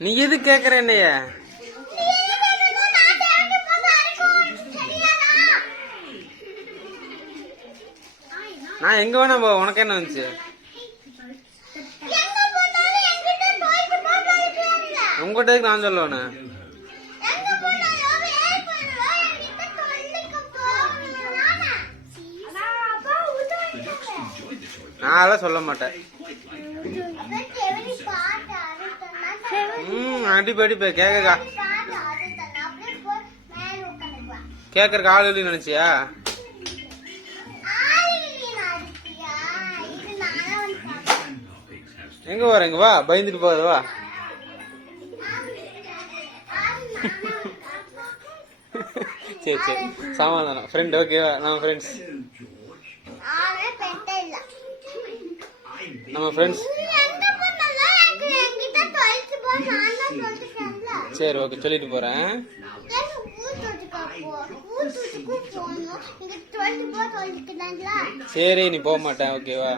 நீ எது கேக்குற என்னைய? நான் எங்க வேணா போ, உனக்கு என்ன வந்துச்சு? உங்ககிட்ட நான் சொல்லுவேன்னு நான் அதெல்லாம் சொல்ல மாட்டேன். அடிப்பு அடிப்பு கேக்குறக்கு ஆள் இல்லைன்னு நினைச்சியா? எங்க வர, எங்க வா, பயந்துட்டு போகாத வா. சரி சரி சமாதானம். ஃப்ரெண்ட் ஓகேவா? நம்ம ஃப்ரெண்ட்ஸ், நம்ம ஃப்ரெண்ட்ஸ். சரி ஓகே, சொல்லிட்டு போறேன். சரி நீ போக மாட்டேன் ஓகேவா?